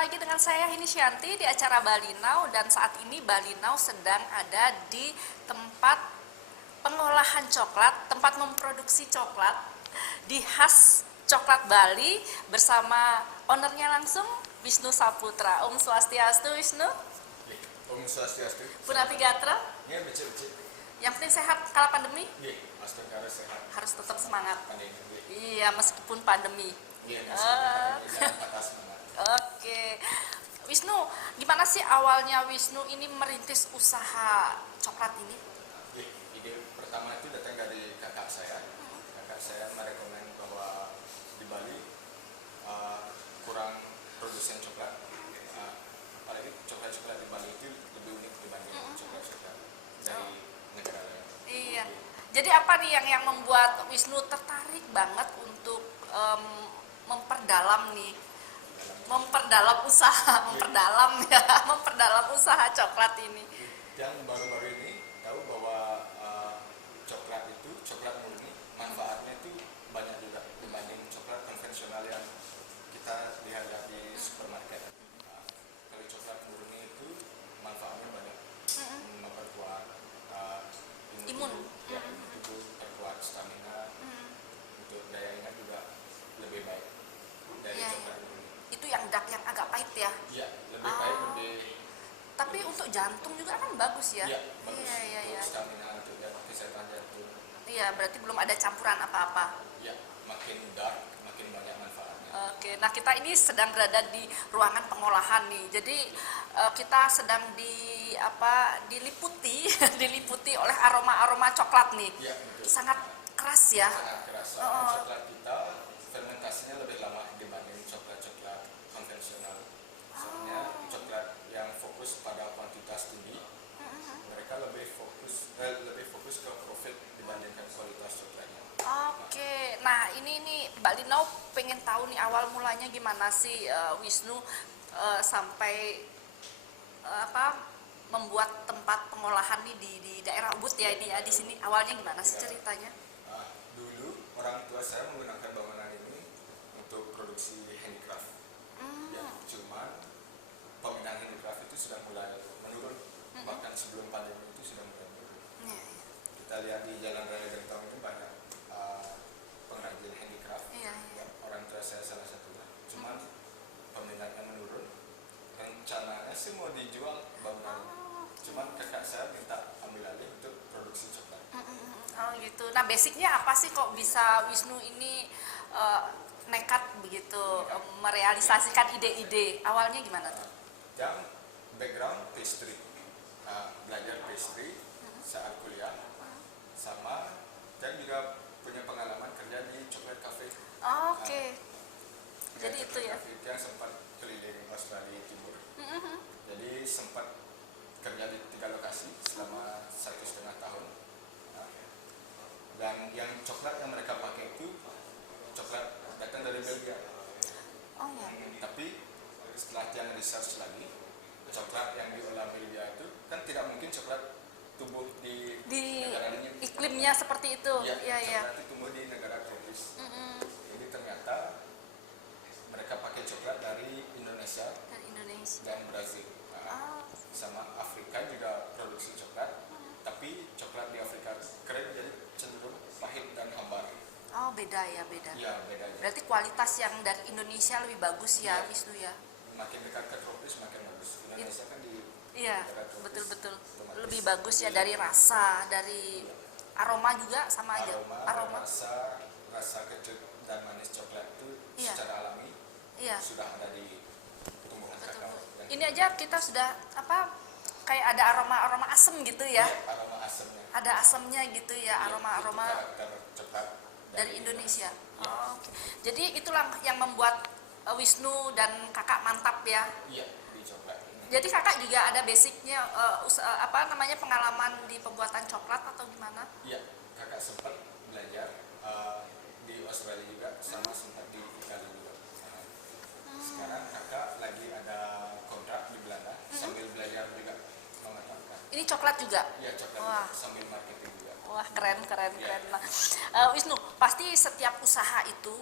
lagi dengan saya ini Syanti di acara Bali Now, dan saat ini Bali Now sedang ada di tempat pengolahan coklat, tempat memproduksi coklat di khas coklat Bali bersama ownernya langsung, Wisnu Saputra. Om Swastiastu Wisnu. Om Swastiastu. Punati Gatra. Ya, becek-becek. Yang penting sehat kala pandemi. Iya, pasti harus sehat. Harus tetap semangat. Pandemi. Iya, meskipun pandemi. Iya, jangan patah semangat. Oke, Wisnu, gimana sih awalnya Wisnu ini merintis usaha coklat ini? Iya, ide pertama itu datang dari kakak saya. Kakak saya merekomen bahwa di Bali kurang produsen coklat. Apalagi coklat-coklat di Bali itu lebih unik dibanding coklat-coklat dari negara lain. Iya. Jadi apa nih yang membuat Wisnu tertarik banget untuk memperdalam usaha coklat ini? Yang baru-baru ini tahu bahwa coklat murni manfaatnya itu banyak juga dibanding coklat konvensional yang kita lihat di supermarket. Kalau coklat murni itu manfaatnya banyak, memperkuat Imun. tubuh, perkuat stamina, untuk daya ingat juga lebih baik dari Iya. coklat murni. Itu yang agak pahit ya? Iya, lebih baik, lebih. Tapi untuk jantung juga kan bagus ya? Iya, bagus. Iya. Untuk stamina, untuk kesehatan jantung. Iya, berarti belum ada campuran apa-apa. Ya, makin dark, makin banyak manfaatnya. Oke, nah kita ini sedang berada di ruangan pengolahan nih. Jadi kita sedang diliputi diliputi oleh aroma-aroma coklat nih. Iya, betul. Sangat keras ya. Sangat keras. Soalnya coklat kita fermentasinya lebih lama dibanding coklat-coklat konvensional. Soalnya coklat yang fokus pada kuantitas tinggi, mereka lebih fokus ke profit dibandingkan kualitas coklatnya. Oke, nah ini Mbak Lino pengen tahu nih awal mulanya gimana sih Wisnu sampai membuat tempat pengolahan nih di daerah Ubud ya ini ya, di sini awalnya gimana sih ceritanya? Dulu orang tua saya menggunakan bangunan ini untuk produksi handicraft. Ya, cuman peminat handicraft itu sudah mulai menurun, bahkan sebelum pandemi itu sudah mulai menurun. Kita lihat di Jalan Raya Gentong itu banyak pengrajin handicraft. Iya. Orang tua saya salah satunya. Cuman peminatnya menurun. Rencananya sih mau dijual bangunan. Cuman kakak saya minta ambil alih untuk produksi coklat. Oh gitu. Nah basicnya apa sih kok bisa Wisnu ini nekat begitu merealisasikan ide-ide? Awalnya gimana tuh? Yang background pastry, belajar pastry saat kuliah, sama dan juga punya pengalaman kerja di coklat cafe. Oke. Jadi itu ya. Yang sempat keliling Australia Timur. Jadi sempat kerja di 3 lokasi selama 1,5 tahun. Dan yang coklat yang mereka pakai itu coklat datang dari Belgia. Oh ya. Tapi setelah yang research lagi, coklat yang diolah Belgia itu kan tidak mungkin coklat tumbuh di negara dingin. Iklimnya seperti itu. Iya. Iya. Coklat itu tumbuh di negara tropis. Jadi ternyata mereka pakai coklat dari Indonesia Dari Indonesia. dan Brazil. Sama Afrika juga produksi coklat, tapi coklat di Afrika keren, jadi cenderung pahit dan hambar. Oh beda ya, beda. Iya, beda. Berarti kualitas yang dari Indonesia lebih bagus ya, Iya. Wisnu ya. Makin dekat ke tropis makin bagus. Indonesia kan di Iya, negara tropis, betul. otomatis Lebih bagus ya dari rasa, dari aroma juga sama aja. aroma, rasa kecut dan manis coklat itu Iya. secara alami Iya. sudah ada di tumbuhan kakao. Ini aja kita sudah kayak ada aroma asem gitu ya. Aroma asamnya. Ada asemnya gitu ya, aroma Karakter coklat dari Indonesia. Oh, oke. Jadi itulah yang membuat Wisnu dan kakak mantap ya. Iya, di coklat. Jadi kakak juga ada basicnya pengalaman di pembuatan coklat atau gimana? Iya, kakak sempat belajar di Australia juga, sama sempat di Italia juga. Sekarang kakak lagi ada kontrak di Belanda, sambil belajar juga mematangkan. Ini coklat juga? Iya, coklat Wah. juga, sambil marketing juga. Wah keren. Nah, Wisnu, pasti setiap usaha itu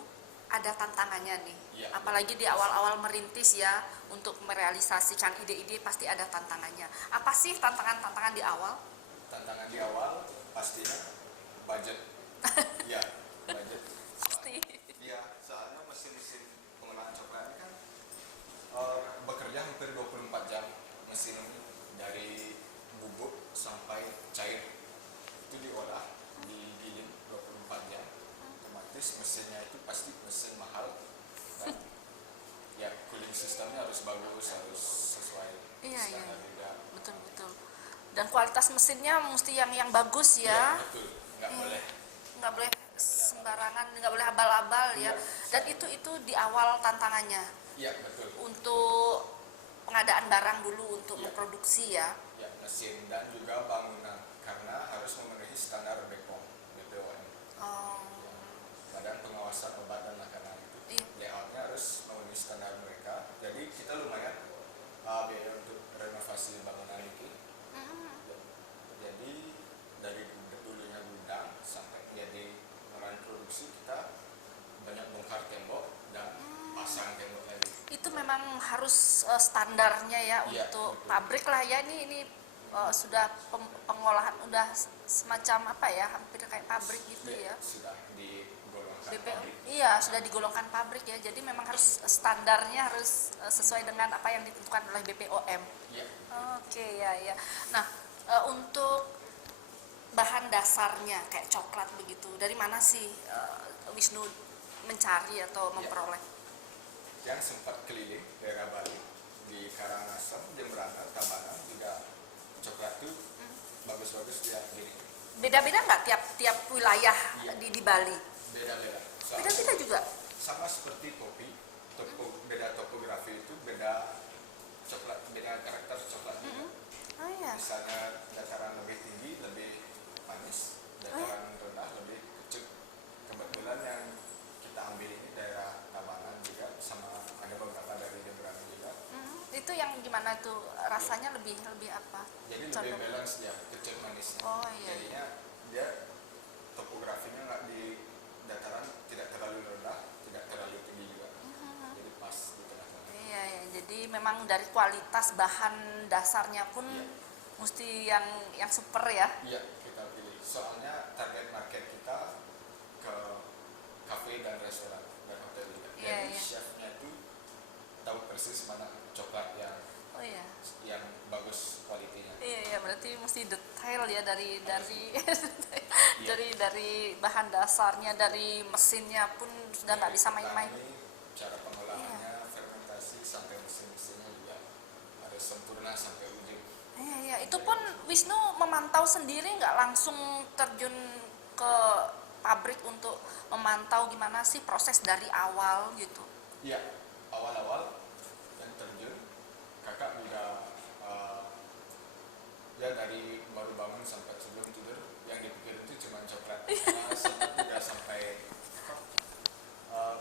ada tantangannya nih. Iya. Apalagi di awal-awal merintis ya, untuk merealisasikan ide-ide pasti ada tantangannya. Apa sih tantangan-tantangan di awal? Tantangan di awal pastinya budget. Ya, budget. Pasti. Iya, soalnya mesin-mesin pengolahan coklat ini kan bekerja hampir 24 jam mesin ini, dari bubuk sampai cair itu diolah, digiling 24 jam. Otomatis mesinnya itu pasti mesin mahal, dan ya cooling sistemnya harus bagus, harus sesuai Iya, iya. standar juga. Betul. Dan kualitas mesinnya mesti yang bagus Iya, ya. betul, nggak Iya. boleh. Nggak boleh sembarangan, nggak boleh abal-abal ya. Iya. Dan itu di awal tantangannya Iya, betul. untuk pengadaan barang dulu untuk Iya. memproduksi ya. Ya, mesin dan juga bangunan, karena harus memenuhi standar BPOM, BPOM. Oh, Badan Pengawasan Obat dan Makanan itu. iya. Layoutnya harus memenuhi standar mereka. Jadi kita lumayan biaya untuk renovasi bangunan itu. Mm. Jadi dari dulunya gudang sampai jadi mulai produksi, kita banyak bongkar tembok dan pasang tembok lagi. Itu memang harus standarnya ya Iya, untuk betul. pabrik lah ya. Ini sudah pengolahan udah semacam apa ya, hampir kayak pabrik gitu ya. Sudah digolongkan BPO, pabrik. iya sudah digolongkan pabrik ya. Jadi memang harus standarnya harus sesuai dengan apa yang ditentukan oleh BPOM. Iya. Oke, ya. Nah, untuk bahan dasarnya kayak coklat begitu, dari mana sih Wisnu mencari atau memperoleh? Yang sempat keliling daerah Bali, di Karangasem, Jembrana, Tabanan juga coklat itu bagus-bagus dia gini. Beda-beda nggak tiap wilayah Iya. di Bali? Beda-beda. Soalnya Beda-beda juga. sama seperti kopi, beda topografi itu, beda coklat, beda karakter coklat juga. Oh iya. Misalnya dataran lebih tinggi lebih manis, dataran rendah lebih kecut. Kebetulan yang kita ambil ini daerah Tabanan juga, sama ada beberapa dari Jembrana juga. Itu yang gimana tuh rasanya lebih apa? Jadi lebih Condong. balance dia, kecut manisnya. Oh iya. Jadinya dia topografinya nggak di dataran, tidak terlalu rendah, tidak terlalu tinggi juga. Jadi pas di tengah-tengah. Iya, jadi memang dari kualitas bahan dasarnya pun Iya. mesti yang super ya. Iya, kita pilih. Soalnya target market kita ke kafe dan restoran dan hotel juga. Iya, Jadi iya. chefnya itu tahu persis mana coklat Oh iya. yang bagus kualitinya. Iya, berarti mesti detail ya dari Iya. dari bahan dasarnya, dari mesinnya pun sudah nggak bisa main-main. Petani, cara pengolahannya, fermentasi sampai mesin-mesinnya juga harus sempurna sampai ujung. Iya, itu pun Wisnu memantau sendiri nggak, langsung terjun ke pabrik untuk memantau gimana sih proses dari awal gitu. Iya, awal-awal yang terjun, kakak juga ya dari baru bangun sampai sebelum tidur yang dipikir itu cuma coklat. Sempat juga sampai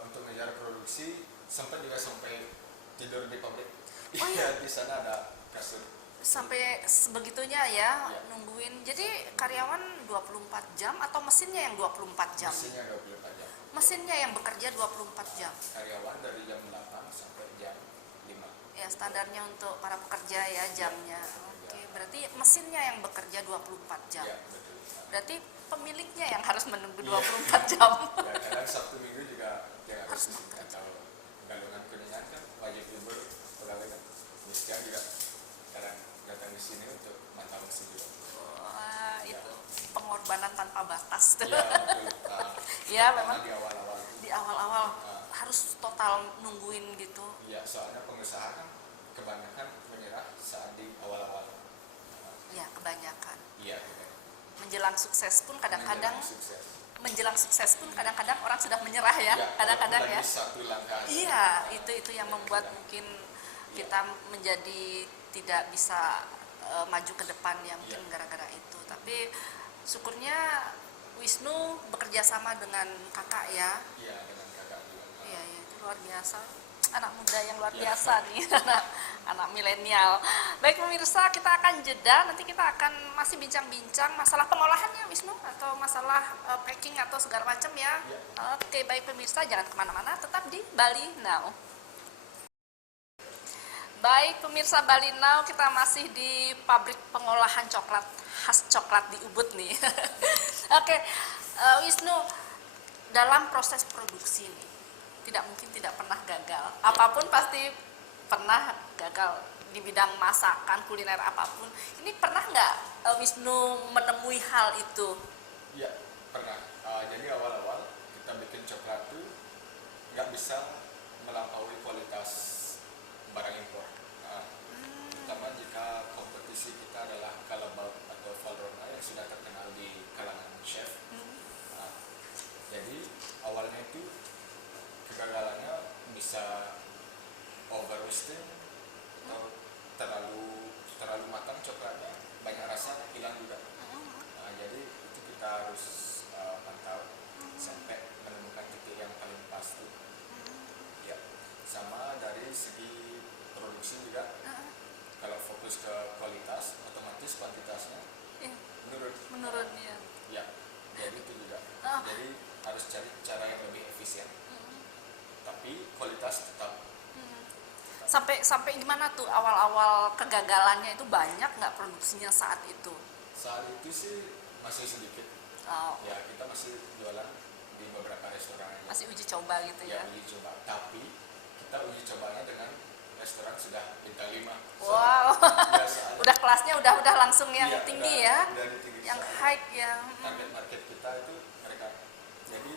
untuk ngejar produksi, sempat juga sampai tidur di pabrik. Oh iya? Di sana ada kasur. Sampai sebegitunya ya, Iya. nungguin. Jadi karyawan 24 jam atau mesinnya yang 24 jam? Mesinnya 24 jam. Mesinnya yang bekerja 24 jam. Karyawan dari jam 8 sampai jam 5. Ya, standarnya untuk para pekerja ya jamnya. Oke, berarti mesinnya yang bekerja 24 jam. Ya, betul. Berarti pemiliknya yang harus menunggu Iya. 24 jam. Ya, kadang Sabtu Minggu juga dia Harus harus bekerja. kalau galungan kuningan kan wajib libur pegawai kan. Miskin juga kadang datang di sini untuk mantau mesin juga. Wah, itu pengorbanan tanpa batas tuh. Ya, betul. Ya, Karena memang di awal-awal. di awal-awal Nah, harus total nungguin gitu. ya, soalnya pengusaha kan kebanyakan menyerah saat di awal-awal. Ya, kebanyakan. Iya, gitu. Menjelang sukses pun kadang-kadang Menjelang sukses. kadang-kadang orang sudah menyerah ya, kadang-kadang ya. lagi satu langkah. Iya, itu yang membuat mungkin kita menjadi tidak bisa maju ke depan ya, mungkin Iya. gara-gara itu. Tapi syukurnya Wisnu bekerja sama dengan kakak ya. Iya, dengan kakak juga. Iya, itu luar biasa. Anak muda yang luar Iya. biasa nih, anak anak milenial. Baik pemirsa, kita akan jeda, nanti kita akan masih bincang-bincang masalah pengolahannya Wisnu, atau masalah packing atau segala macam ya. Oke, baik pemirsa, jangan kemana-mana, tetap di Bali Now. Baik pemirsa Bali Now, kita masih di pabrik pengolahan coklat khas coklat di Ubud nih. Oke, Wisnu, dalam proses produksi ini tidak mungkin tidak pernah gagal. Apapun pasti pernah gagal di bidang masakan, kuliner apapun. Ini pernah nggak Wisnu menemui hal itu? Iya, pernah. Jadi awal-awal kita bikin coklat tuh nggak bisa melampaui kualitas barang impor. Terutama jika kompetisi kita adalah Callebaut atau Valrhona yang sudah terkenal di kalangan chef. Jadi awalnya itu kegagalannya bisa over roasting atau terlalu matang coklatnya, banyak rasa hilang juga. Jadi itu kita harus pantau sampai menemukan titik yang paling pasti. Ya, sama dari segi produksi juga. Kalau fokus ke kualitas, otomatis kuantitasnya menurun ya. Ya, jadi itu juga. Jadi harus cari cara yang lebih efisien. Tapi kualitas tetap. Sampai gimana tuh awal-awal kegagalannya itu, banyak nggak produksinya saat itu? Saat itu sih masih sedikit. Ya, kita masih jualan di beberapa restoran aja. Masih uji coba gitu ya? Ya, uji coba. Tapi kita uji cobanya dengan restoran sudah bintang 5. Wow. Udah kelasnya udah langsung yang iya, tinggi udah, ya? udah tinggi Yang high yang target market kita itu mereka. Jadi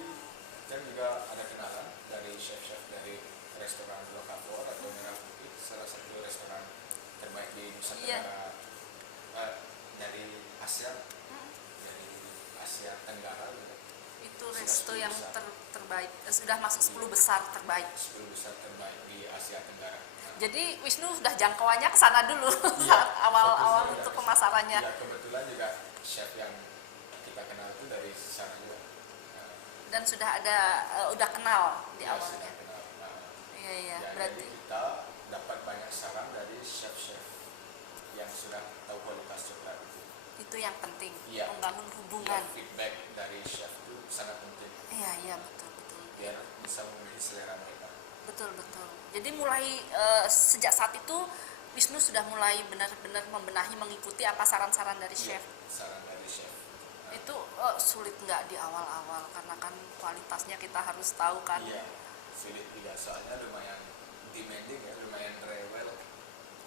kita juga ada kenalan dari chef-chef dari restoran Lokavor atau Merah Putih, salah satu restoran terbaik di Nusa Tenggara, dari Asia, dari Asia Tenggara gitu. itu resto yang terbaik, sudah masuk 10 besar terbaik. 10 besar terbaik di Asia Tenggara. Jadi Wisnu sudah jangkauannya ke sana dulu saat awal-awal untuk pemasarannya. Ya, kebetulan juga chef yang kita kenal itu dari sana juga. Dan sudah ada udah kenal di Ya, awalnya. sudah kenal. Iya, Ya, berarti jadi kita dapat banyak saran dari chef-chef yang sudah tahu kualitas coklat itu yang penting, Iya. membangun hubungan. Ya, feedback dari chef itu sangat penting Iya, betul. biar bisa memenuhi selera mereka. Betul. Jadi mulai sejak saat itu Wisnu sudah mulai benar-benar membenahi, mengikuti apa saran-saran dari chef. Saran dari chef. Itu sulit nggak di awal-awal, karena kan kualitasnya kita harus tahu kan. Iya, sulit tidak, soalnya lumayan demanding ya, lumayan rewel.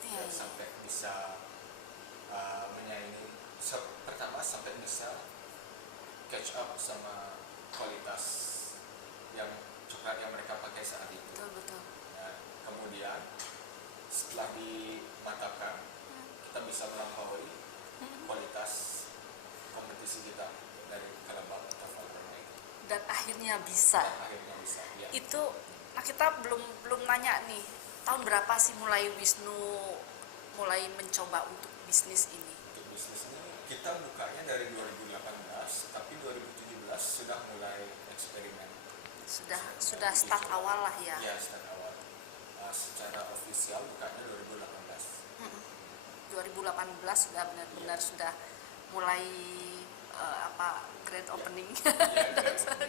Iya. Sampai bisa menyaingi, pertama sampai bisa catch up sama kualitas yang coklat yang mereka pakai saat itu. Betul. Nah, kemudian setelah dimatapkan, kita bisa melampaui kualitas kompetisi kita dari Callebaut atau Valrhona itu. Dan akhirnya bisa. Ya. Itu, nah kita belum nanya nih, tahun berapa sih mulai Wisnu mulai mencoba untuk bisnis ini? Untuk bisnis ini kita bukanya dari 2018, tapi 2017 sudah mulai eksperimen. Sudah start awal lah ya. Ya, start awal. Secara ofisial bukanya 2018. 2018 sudah benar-benar sudah mulai grand opening.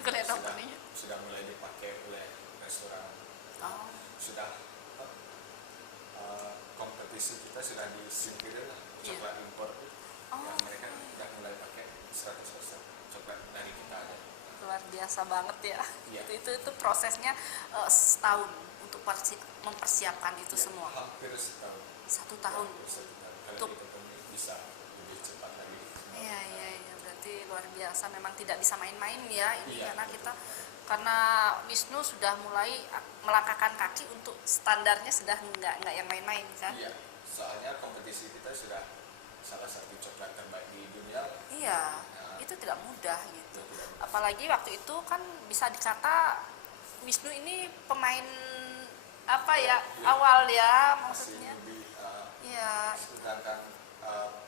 Grand opening. Sudah mulai dipakai oleh restoran. Sudah kompetisi kita sudah disingkirin lah, coklat impor itu. Yang mereka sudah mulai pakai 100% coklat dari kita aja. Luar biasa banget ya. Ya. Itu prosesnya setahun untuk mempersiapkan itu semua. Hampir setahun. 1 tahun. Kalau kita bisa lebih cepat lagi. Iya, berarti luar biasa. Memang tidak bisa main-main ya ini, Iya. karena Wisnu sudah mulai melangkahkan kaki untuk standarnya, sudah nggak yang main-main kan? Iya, soalnya kompetisi kita sudah salah satu coklat terbaik di dunia. Iya, itu tidak mudah gitu. Apalagi waktu itu kan bisa dikata Wisnu ini pemain awal ya, maksudnya. Iya. Sedangkan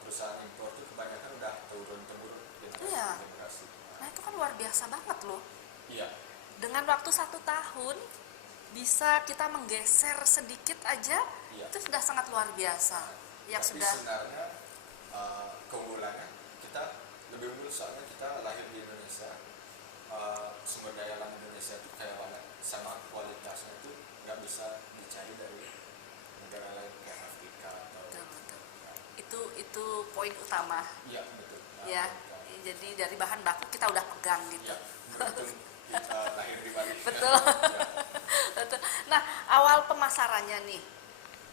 perusahaan impor itu kebanyakan udah turun-temurun generasi. Nah itu kan luar biasa banget loh. Iya. Dengan waktu 1 tahun bisa kita menggeser sedikit aja Iya. Itu sudah sangat luar biasa. Yang Tapi sudah sebenarnya keunggulannya kita lebih unggul soalnya kita lahir di Indonesia. Sumber daya alam Indonesia itu kayak banget, sama kualitasnya itu nggak bisa dicari dari negara lain kayak Afrika atau betul. Itu poin utama iya betul. ya. Jadi dari bahan baku kita udah pegang gitu. Ya, beruntung kita lahir di Bali. Betul. Ya. Betul. Nah, awal pemasarannya nih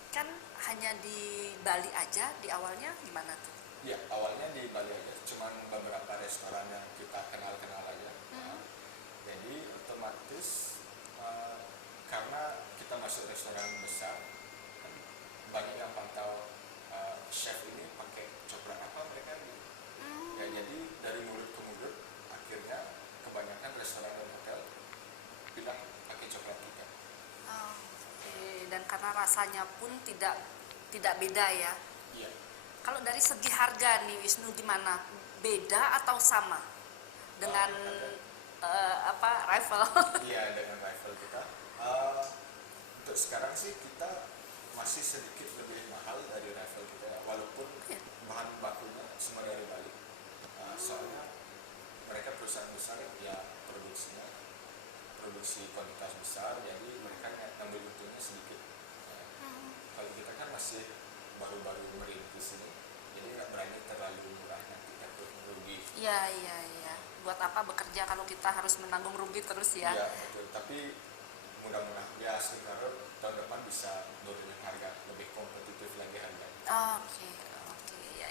kan hanya di Bali aja di awalnya gimana tuh? Ya, awalnya di Bali aja, cuman beberapa restoran yang kita kenal-kenal aja. Jadi otomatis karena kita masuk restoran besar, kan banyak yang pantau chef ini pakai coklat apa mereka gitu. Ya, jadi dari mulut ke mulut, akhirnya kebanyakan restoran dan hotel bilang pakai coklat kita. Oh, oke. Dan karena rasanya pun tidak beda ya. Iya. Kalau dari segi harga nih Wisnu gimana? Beda atau sama dengan rival? Iya, dengan rival kita. Untuk sekarang sih kita masih sedikit lebih mahal dari rival kita, walaupun Iya. bahan bakunya semua dari Bali. Soalnya mereka perusahaan besar ya, produksi kuantitas besar, jadi mereka ngambil untungnya sedikit. Kalau kita kan masih baru-baru merintis ini, jadi nggak berani terlalu murah, nanti takut rugi. Iya. Buat apa bekerja kalau kita harus menanggung rugi terus ya? Iya betul, tapi mudah-mudahan ya sekitar tahun depan bisa nurunin harga, lebih kompetitif lagi harga. Oke, ya.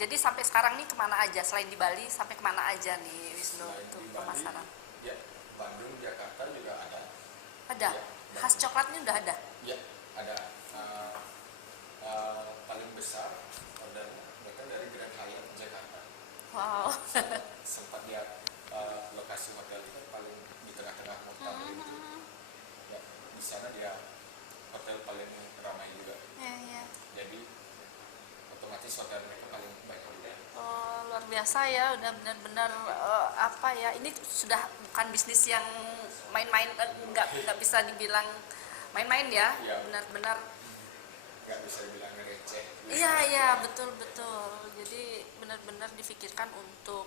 Jadi sampai sekarang nih kemana aja selain di Bali, sampai kemana aja nih Wisnu Selain untuk di Bali, pemasaran? ya Bandung, Jakarta juga ada. Ada, Ya, khas coklatnya udah ada. Ya ada. Paling besar ordernya mereka dari Grand Hyatt Jakarta. Wow. Sempat dia lokasi hotel itu paling di tengah-tengah kota gitu. Ya, di sana dia hotel paling ramai juga. Ya. Jadi otomatis hotel mereka paling banyak order. Oh, luar biasa ya, udah benar-benar apa ya? Ini sudah bukan bisnis yang main-main, nggak bisa dibilang main-main ya, Iya. benar-benar. Nggak bisa dibilang receh. Iya, betul. Jadi benar-benar difikirkan untuk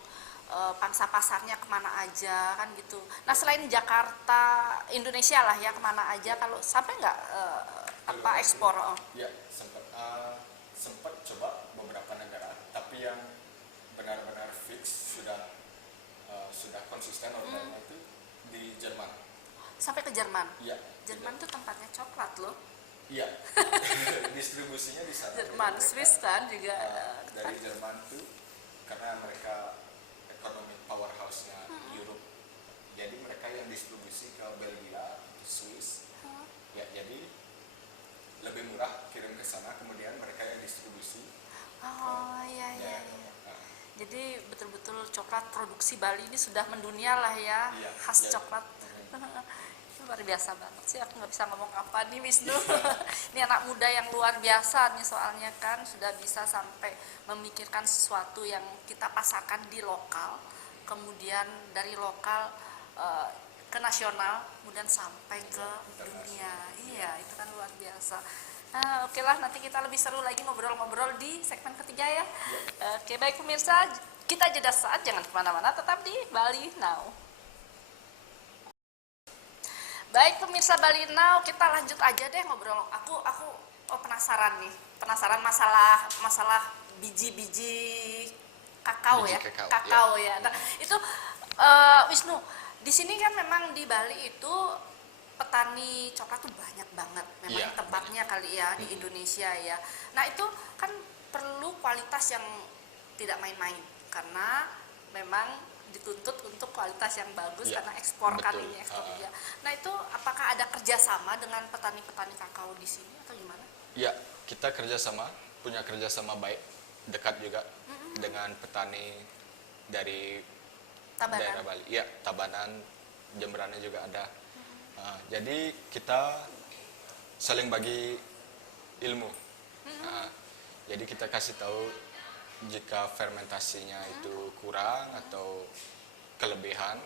pangsa pasarnya kemana aja kan gitu. Nah selain Jakarta, Indonesia lah ya kemana aja, kalau sampai nggak ekspor? Oh. Ya sempat coba beberapa negara, tapi yang benar-benar fix sudah konsisten ordernya itu di Jerman. Sampai ke Jerman. Iya. Jerman tuh tempatnya coklat loh. Iya. Distribusinya di sana. Jerman, Jadi Swiss mereka, kan juga. dari Jerman tuh karena mereka ekonomi powerhouse-nya Europe. Jadi mereka yang distribusi ke Belgia, Swiss. Ya, jadi lebih murah kirim ke sana, kemudian mereka yang distribusi. Oh iya. Nah, Jadi betul-betul coklat produksi Bali ini sudah mendunia lah ya, Iya, khas iya. coklat. Luar biasa banget sih, aku nggak bisa ngomong apa nih Wisnu. Ini anak muda yang luar biasa nih, soalnya kan sudah bisa sampai memikirkan sesuatu yang kita pasarkan di lokal, kemudian dari lokal ke nasional, kemudian sampai ke dunia. Iya, itu kan luar biasa. Nah, oke lah, nanti kita lebih seru lagi ngobrol-ngobrol di segmen ketiga ya. Oke, baik pemirsa, kita jeda saat, jangan kemana-mana, tetap di Bali Now. Baik pemirsa Bali Now, kita lanjut aja deh ngobrol. Aku penasaran nih, masalah biji-biji kakao Biji ya, kakao, ya. Nah itu Wisnu, di sini kan memang di Bali itu petani coklat tuh banyak banget, memang Iya, tempatnya kali ya di Indonesia ya. Nah itu kan perlu kualitas yang tidak main-main karena memang dituntut untuk kualitas yang bagus Iya, karena ekspor kan betul. ini ekspor juga. Nah itu apakah ada kerjasama dengan petani-petani kakao di sini atau gimana? Ya, kita punya kerjasama baik, dekat juga dengan petani dari Tabanan. daerah Bali. Ya, Tabanan, Jemberannya juga ada. Jadi kita saling bagi ilmu. Jadi kita kasih tahu jika fermentasinya itu kurang atau kelebihan,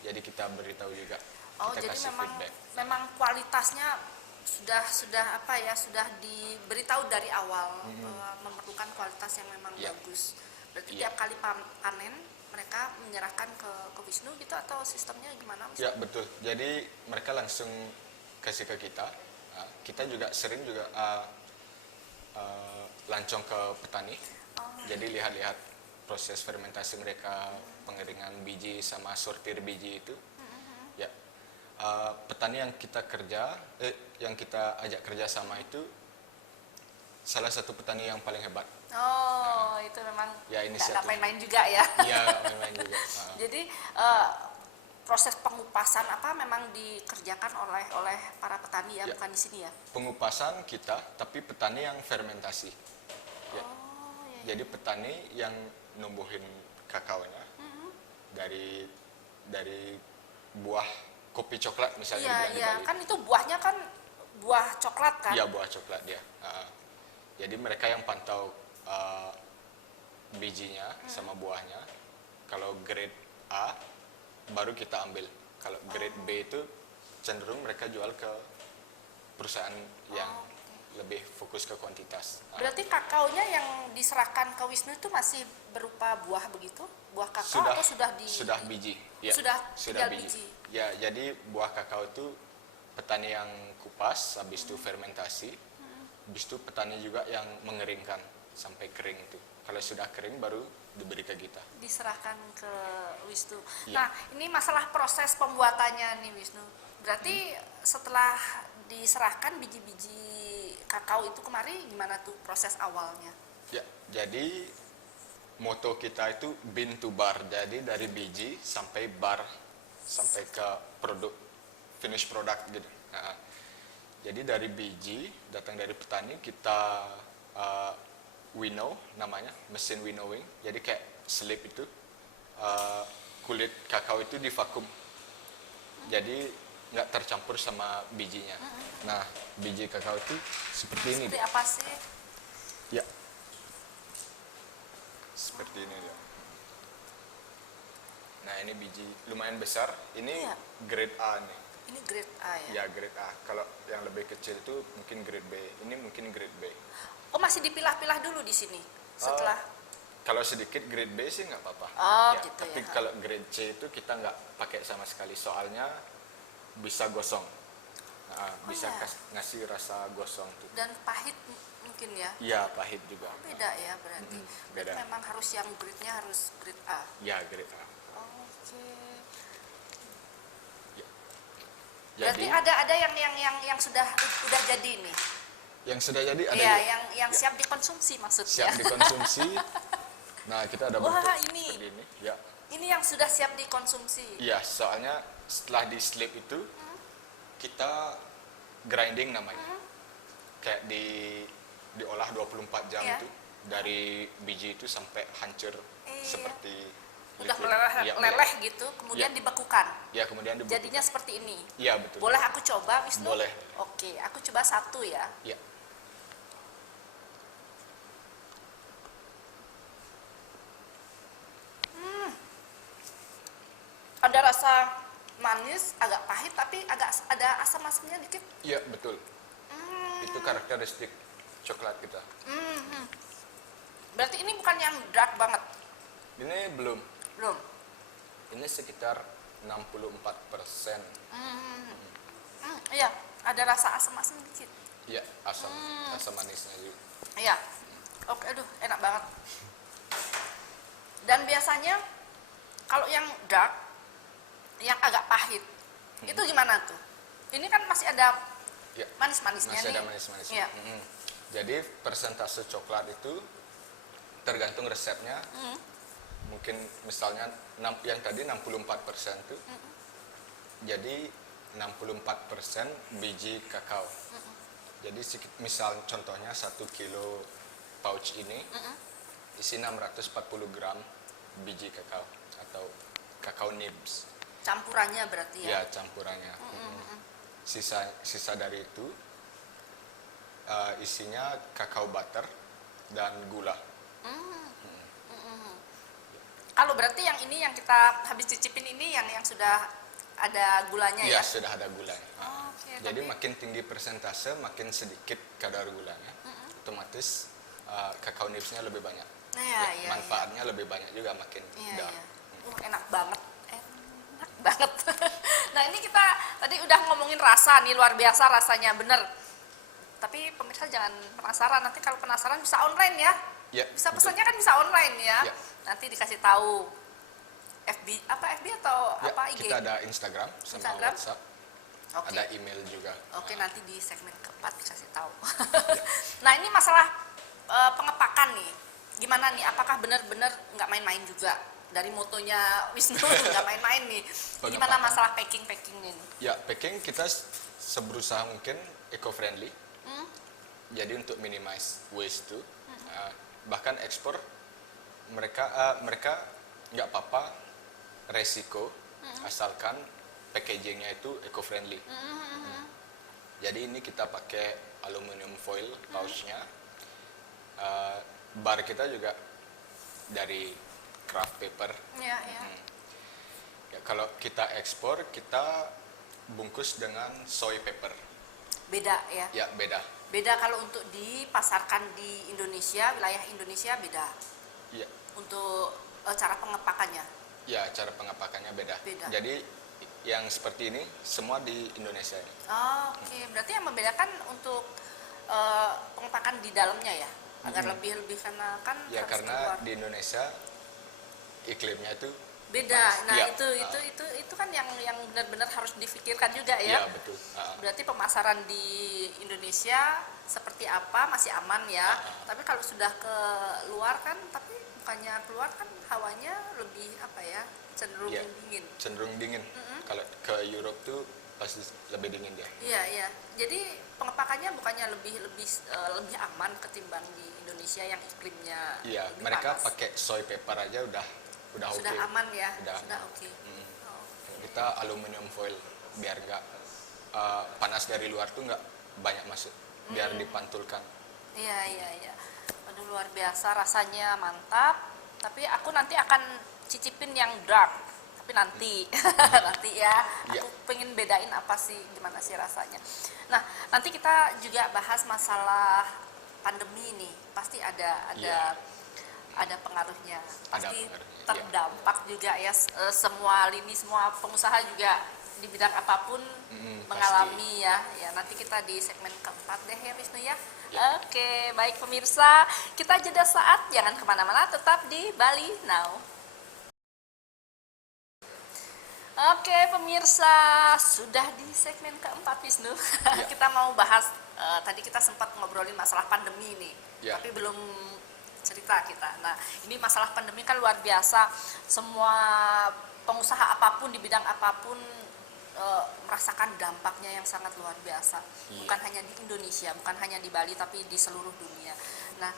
jadi kita beritahu juga. Oh Kita jadi kasih feedback. memang kualitasnya sudah apa ya, sudah diberitahu dari awal memerlukan kualitas yang memang Ya. bagus. Berarti Ya. tiap kali panen mereka menyerahkan ke Wisnu gitu, atau sistemnya gimana Mas? Ya betul. Jadi mereka langsung kasih ke kita. Kita juga sering juga lancong ke petani. Jadi lihat-lihat proses fermentasi mereka, pengeringan biji sama sortir biji itu. Ya, petani yang yang kita ajak kerja sama itu salah satu petani yang paling hebat. Oh, itu memang Ya, nggak inisiatif. main-main juga ya. Iya, main-main juga. Jadi proses pengupasan apa memang dikerjakan oleh para petani ya, Ya. bukan di sini ya? Pengupasan kita, tapi petani yang fermentasi. Ya. Oh, iya. Jadi petani yang numbuhin kakaonya dari buah kopi coklat misalnya Iya, dibilang di iya, Bali. kan itu buahnya kan buah coklat kan? Iya, buah coklat dia. Jadi mereka yang pantau bijinya sama buahnya. Kalau grade A baru kita ambil. Kalau grade B itu cenderung mereka jual ke perusahaan yang lebih fokus ke kuantitas. Berarti kakaonya yang diserahkan ke Wisnu itu masih berupa buah begitu? Buah kakao atau sudah biji. Ya, Sudah tinggal biji. Ya, jadi buah kakao itu petani yang kupas, habis itu fermentasi, habis itu petani juga yang mengeringkan sampai kering itu. Kalau sudah kering baru diberi ke kita. Diserahkan ke Wisnu. Iya. Nah, ini masalah proses pembuatannya nih Wisnu. Berarti setelah diserahkan biji-biji kakao itu kemari, gimana tuh proses awalnya? Ya, jadi moto kita itu bean to bar. Jadi dari biji sampai bar, sampai ke produk, finish product gitu. Jadi dari biji, datang dari petani, kita winnow namanya, mesin winnowing. Jadi kayak slip itu, kulit kakao itu divakum. Jadi nggak tercampur sama bijinya. Nah, biji kakao itu seperti ini. Seperti apa sih? Ya, seperti ini dia. Nah, ini biji lumayan besar. Ini Iya. grade A nih. Ini grade A ya? Ya, grade A. Kalau yang lebih kecil itu mungkin grade B. Ini mungkin grade B. Oh, masih dipilah-pilah dulu di sini setelah. Kalau sedikit grade B sih nggak apa-apa. Oh, Ya, gitu tapi ya. kalau grade C itu kita nggak pakai sama sekali. Soalnya bisa gosong. Bisa ya. ngasih rasa gosong tuh. Dan pahit mungkin ya? Iya, pahit juga. Beda ya berarti. beda. Berarti memang harus yang grade-nya harus grade A. Ya, grade A. Oke. Jadi Berarti ada yang sudah jadi nih. yang sudah jadi ada Iya, juga. yang siap dikonsumsi maksudnya. Siap dikonsumsi. Nah, kita ada Wah, bentuk ini. seperti ini. Ya, Ini yang sudah siap dikonsumsi. iya. Soalnya setelah di slip itu kita grinding namanya. Kayak diolah 24 jam Iya. itu dari biji itu sampai hancur Iya. seperti Udah liquid. meleleh Iya, leleh gitu, kemudian Iya. dibekukan. Ya, kemudian dibekukan. Jadinya seperti ini. Iya, betul. Boleh aku coba, Wisnu? Boleh. Oke, aku coba satu ya. Ya. Ada rasa manis, agak pahit, tapi agak ada asam-asamnya dikit. Iya, betul. Itu karakteristik coklat kita. Berarti ini bukan yang dark banget, Ini belum. belum? Ini sekitar 64%. Iya, ada rasa asam-asam dikit. Iya, asam manisnya juga. Iya. Oke, aduh, enak banget. Dan biasanya kalau yang dark, yang agak pahit, itu gimana tuh? Ini kan masih ada Ya. manis-manisnya Masih nih. ada manis-manisnya. Iya. Jadi persentase coklat itu tergantung resepnya. Mungkin misalnya yang tadi 64% tuh. Jadi 64% biji kakao. Jadi misal contohnya 1 kilo pouch ini isi 640 gram biji kakao atau kakao nibs. Campurannya berarti ya. Ya, campurannya. Sisa dari itu isinya kakao butter dan gula. Kalau berarti yang ini yang kita habis cicipin ini yang sudah ada gulanya Iya, ya? sudah ada gulanya. Oke, Jadi tapi makin tinggi persentase, makin sedikit kadar gulanya, otomatis kakao nipsnya lebih banyak. iya, Manfaatnya lebih banyak juga makin iya, dark. iya. Enak banget. Enak banget. Nah, ini kita tadi udah ngomongin rasa nih, luar biasa rasanya, bener. Tapi pemirsa jangan penasaran, nanti kalau penasaran bisa online ya. Ya, Bisa betul. pesannya kan bisa online ya. Ya. Nanti dikasih tahu FB atau Ya, apa IG? kita ada Instagram sama Instagram? WhatsApp, Oke. ada email juga. Oke, Nah, nanti di segmen keempat dikasih tahu. Nah, ini masalah pengepakan nih. Gimana nih? Apakah benar-benar nggak main-main juga? Dari motonya Wisnu nggak main-main nih. Gimana Pengepakan. masalah packing nih? Ya, packing kita seberusaha mungkin eco-friendly. Jadi untuk minimize waste tuh, bahkan ekspor mereka nggak apa-apa resiko asalkan packagingnya itu eco-friendly. Jadi ini kita pakai aluminium foil pouchnya. Bar kita juga dari craft paper. Iya, iya. Ya, kalau kita ekspor kita bungkus dengan soy paper. Beda ya. Ya beda. Beda kalau untuk dipasarkan di Indonesia, wilayah Indonesia beda. Ya, Untuk cara pengepakannya. ya cara pengepakannya beda. Beda. Jadi yang seperti ini semua di Indonesia ini. Oh, oke, berarti yang membedakan untuk pengepakan di dalamnya ya, agar lebih karena kan Ya harus karena keluar. di Indonesia iklimnya itu Beda. Nah, Ya. itu kan yang benar-benar harus difikirkan juga ya. ya betul. Berarti pemasaran di Indonesia seperti apa masih aman ya. Tapi kalau sudah keluar kan, tapi bukannya keluar kan hawanya lebih apa ya, cenderung Ya. dingin. Cenderung dingin. Kalau ke Europe tuh pasti lebih dingin dia. Iya, iya. Jadi pengepakannya bukannya lebih aman ketimbang di Indonesia yang iklimnya Iya, lebih mereka panas. pakai soy paper aja udah oke. Sudah aman ya. Udah Sudah aman. oke. Oh. Kita aluminium foil biar nggak panas dari luar tuh nggak banyak masuk, biar dipantulkan. Iya, iya, iya. Aduh, luar biasa, rasanya mantap. Tapi aku nanti akan cicipin yang dark. Tapi nanti, nanti ya. Iya. Aku pengen bedain apa sih, gimana sih rasanya. Nah, nanti kita juga bahas masalah pandemi nih. Pasti ada Iya. ada pengaruhnya. Ada Pasti pengaruhnya, iya. terdampak juga ya. Semua lini, semua pengusaha juga di bidang apapun mengalami ya. Ya, nanti kita di segmen keempat deh ya Wisnu ya. Ya. Oke, baik pemirsa, kita jeda saat, jangan kemana-mana, tetap di Bali Now. Oke pemirsa, sudah di segmen keempat Wisnu. Ya. Kita mau bahas, tadi kita sempat ngobrolin masalah pandemi nih, Ya. tapi belum cerita kita. Nah, ini masalah pandemi kan luar biasa. Semua pengusaha apapun di bidang apapun merasakan dampaknya yang sangat luar biasa. Iya. Bukan hanya di Indonesia, bukan hanya di Bali, tapi di seluruh dunia. Nah,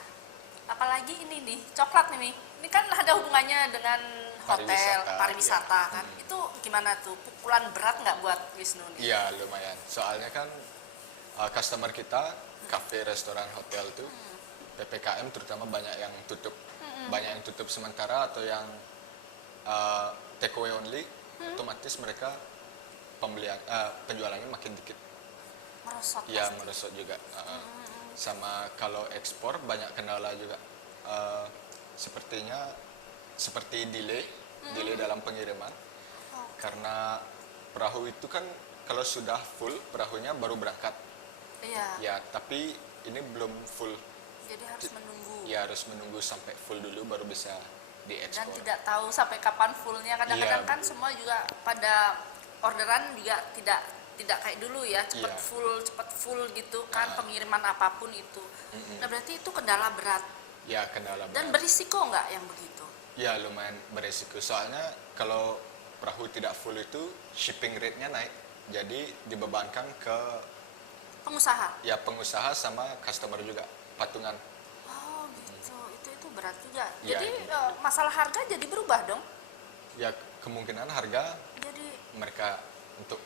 apalagi ini nih, coklat nih. Ini kan ada hubungannya dengan hotel, pariwisata iya. kan. Itu gimana tuh? Pukulan berat nggak buat Wisnu nih? Iya lumayan. Soalnya kan customer kita, kafe, restoran, hotel tuh PPKM terutama banyak yang tutup, banyak yang tutup sementara atau yang take away only, otomatis mereka penjualannya makin dikit. Merosot. Ya pasti. merosot juga. Sama kalau ekspor banyak kendala juga. Seperti delay dalam pengiriman. Karena perahu itu kan kalau sudah full perahunya baru berangkat. Iya. Ya, tapi ini belum full. Jadi harus menunggu. Ya harus menunggu sampai full dulu baru bisa Dan diekspor. tidak tahu sampai kapan fullnya. Kadang-kadang Iya, kan betul. semua juga pada orderan juga tidak kayak dulu ya, cepat Iya. full gitu kan, pengiriman apapun itu. Nah, berarti itu kendala berat Ya kendala dan berat. berisiko nggak yang begitu? Ya lumayan beresiko. Soalnya kalau perahu tidak full itu shipping rate-nya naik. Jadi dibebankan ke Pengusaha. ya pengusaha sama customer juga patungan. Oh, gitu. Itu berat juga. Iya, Jadi itu. masalah harga jadi berubah dong. Ya kemungkinan harga Jadi mereka untuk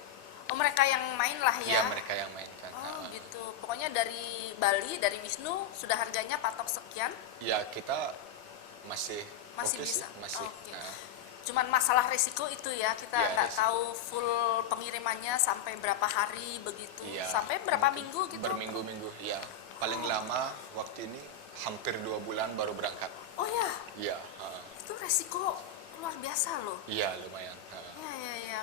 mereka yang main lah ya ya. mereka yang mainkan. Oh, gitu. Pokoknya dari Bali, dari Wisnu sudah harganya patok sekian. Ya kita masih Masih oke sih, bisa. masih. Oke. Nah, Cuman masalah risiko itu ya, kita Iya, nggak risiko. tahu full pengirimannya sampai berapa hari begitu, Iya, sampai berapa mungkin minggu gitu. berminggu-minggu, ya. Paling lama waktu ini hampir 2 bulan baru berangkat. Oh ya, Iya, itu resiko luar biasa loh. iya lumayan. Ya, ya, ya.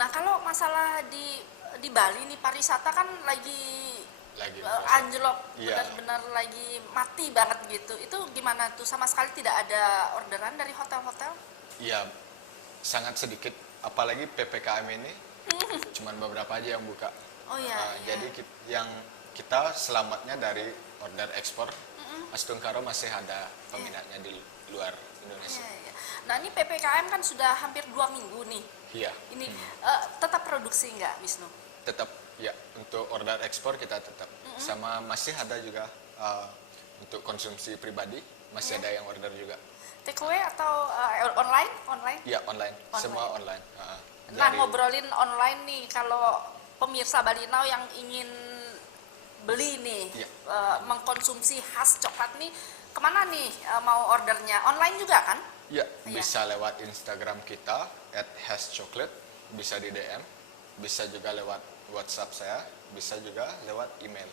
Nah, kalau masalah di Bali nih, pariwisata kan lagi Lagi anjlok, Iya. benar-benar lagi mati banget gitu. Itu gimana tuh? Sama sekali tidak ada orderan dari hotel-hotel? Iya, sangat sedikit. Apalagi PPKM ini cuman beberapa aja yang buka. Oh ya, ya. Jadi yang kita selamatnya dari order ekspor. Astungkaro masih ada peminatnya di luar Indonesia. Iya, iya. Nah, ini PPKM kan sudah hampir 2 minggu nih. Iya. Ini tetap produksi nggak, Wisnu? Tetap ya, untuk order ekspor kita tetap. Sama masih ada juga untuk konsumsi pribadi masih ada yang order juga. Take away atau online? Online? Ya, online. Online. Semua online. Nah, Dari- ngobrolin online nih, kalau pemirsa Bali Now yang ingin beli nih, Iya. mengkonsumsi khas coklat nih, kemana nih mau ordernya? Online juga kan? Ya, Iya. bisa lewat Instagram kita @haschocolate, bisa di DM, bisa juga lewat WhatsApp saya, bisa juga lewat email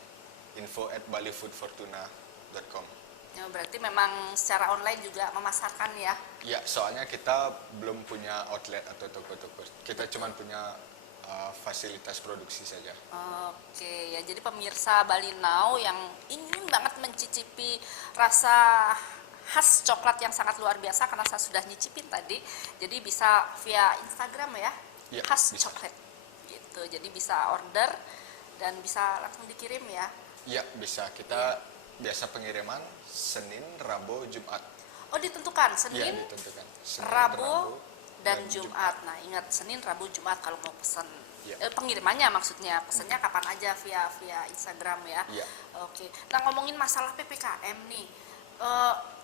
info@balifoodfortuna.com. Ya, berarti memang secara online juga memasarkan ya. Ya, soalnya kita belum punya outlet atau toko-toko. Kita cuma punya fasilitas produksi saja. Oke, ya jadi pemirsa Bali Now yang ingin banget mencicipi rasa khas coklat yang sangat luar biasa, karena saya sudah nyicipin tadi, jadi bisa via Instagram ya, Ya, khas bisa. coklat gitu. Jadi bisa order dan bisa langsung dikirim ya. Ya, bisa. Kita biasa pengiriman Senin, Rabu, Jumat. Oh, ditentukan Ya, Senin, ditentukan. Senin, Rabu, dan Jumat. Nah, ingat Senin, Rabu, Jumat kalau mau pesan. Ya. Pengirimannya maksudnya, pesannya kapan aja via Instagram ya. Ya. Oke. Nah, ngomongin masalah PPKM nih,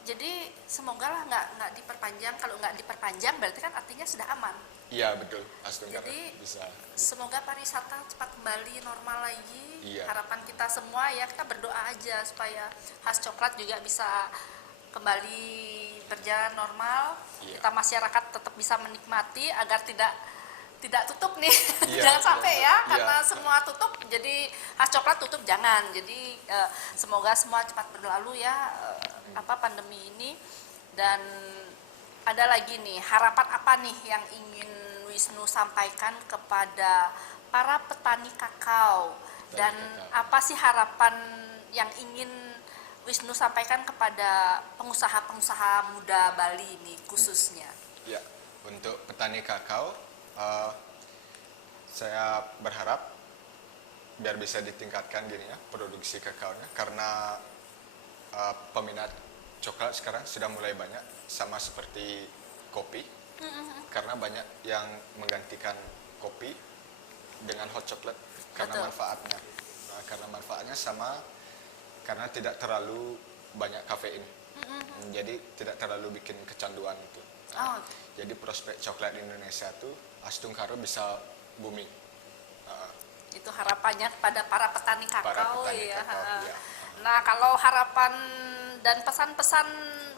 jadi semoga lah nggak diperpanjang. Kalau nggak diperpanjang berarti kan artinya sudah aman. Iya, betul. Astungkaro Jadi, bisa. Semoga pariwisata cepat kembali normal lagi. Iya. Harapan kita semua ya, kita berdoa aja supaya khas coklat juga bisa kembali berjalan normal. Iya. Kita masyarakat tetap bisa menikmati agar tidak tutup nih. Iya, Jangan sampai ya, iya. karena semua tutup jadi khas coklat tutup, jangan. Jadi semoga semua cepat berlalu ya, pandemi ini. Dan ada lagi nih, harapan apa nih yang ingin Wisnu sampaikan kepada para petani kakao, dan apa sih harapan yang ingin Wisnu sampaikan kepada pengusaha-pengusaha muda Bali ini khususnya? Ya, untuk petani kakao, saya berharap biar bisa ditingkatkan gini ya produksi kakaonya, karena peminat coklat sekarang sudah mulai banyak, sama seperti kopi, karena banyak yang menggantikan kopi dengan hot chocolate karena Betul. manfaatnya. Nah, karena manfaatnya sama, karena tidak terlalu banyak kafein, jadi tidak terlalu bikin kecanduan itu. Oh, Jadi prospek coklat di Indonesia tuh Astungkaro bisa booming. itu harapannya kepada para petani kakao, Para petani ya. kakao, ya. Nah, kalau harapan dan pesan-pesan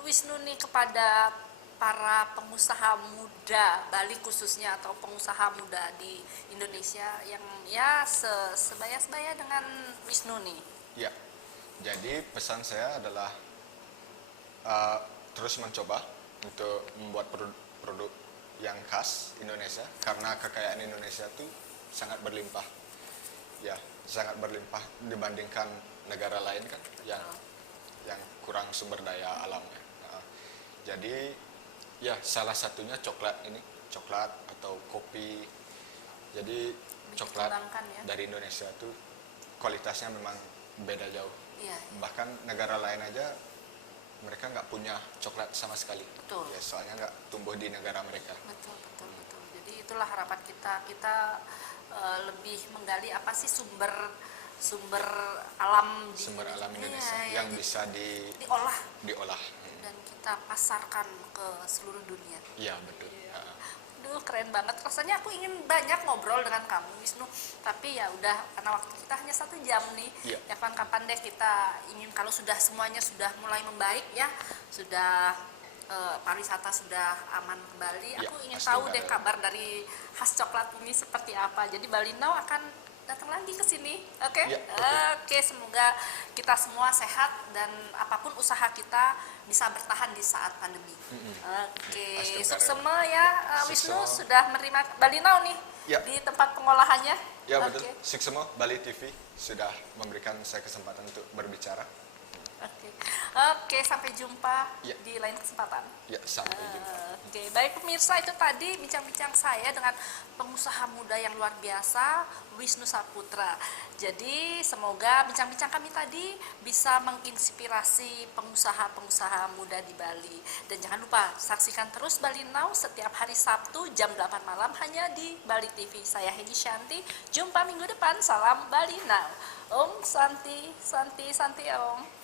Wisnu nih kepada para pengusaha muda Bali khususnya, atau pengusaha muda di Indonesia yang ya sebaya-sebaya dengan Wisnu nih. Ya, jadi pesan saya adalah terus mencoba untuk membuat produk yang khas Indonesia, karena kekayaan Indonesia itu sangat berlimpah. Ya, sangat berlimpah dibandingkan negara lain kan yang kurang sumber daya alamnya. Nah, jadi ya salah satunya coklat ini, coklat atau kopi. Jadi coklat Dikembangkan ya. dari Indonesia itu kualitasnya memang beda jauh. Iya, Bahkan negara lain aja mereka nggak punya coklat sama sekali. Betul. Ya, soalnya nggak tumbuh di negara mereka. betul. Jadi itulah harapan kita lebih menggali apa sih sumber alam di Sumber alam Indonesia Iya, yang bisa diolah diolah. dan kita pasarkan ke seluruh dunia. Iya, betul. Aduh, keren banget. Rasanya aku ingin banyak ngobrol dengan kamu, Wisnu. Tapi ya udah, karena waktu kita hanya 1 jam nih. Iya. Ya kapan-kapan deh kita ingin, kalau sudah semuanya sudah mulai membaik ya, sudah pariwisata sudah aman kembali, Ya, aku ingin pasti, tahu Mbak deh Lela. kabar dari khas coklat ini seperti apa. Jadi Bali Now akan datang lagi ke sini, oke? Ya, oke. Oke, semoga kita semua sehat dan apapun usaha kita bisa bertahan di saat pandemi. Oke, Pasti, Mbak suksema Lela. ya, Wisnu Suksema. sudah menerima Bali Now nih Ya. di tempat pengolahannya. Ya betul, Oke. Suksema Bali TV sudah memberikan saya kesempatan untuk berbicara. Oke, oke, sampai jumpa Ya. di lain kesempatan. Ya, sampai jumpa. Oke, baik pemirsa, itu tadi bincang-bincang saya dengan pengusaha muda yang luar biasa, Wisnu Saputra. Jadi semoga bincang-bincang kami tadi bisa menginspirasi pengusaha-pengusaha muda di Bali. Dan jangan lupa saksikan terus Bali Now setiap hari Sabtu jam 8 malam hanya di Bali TV. Saya Hedi Shanti, jumpa minggu depan. Salam Bali Now. Om Santi, Santi, Santi Om.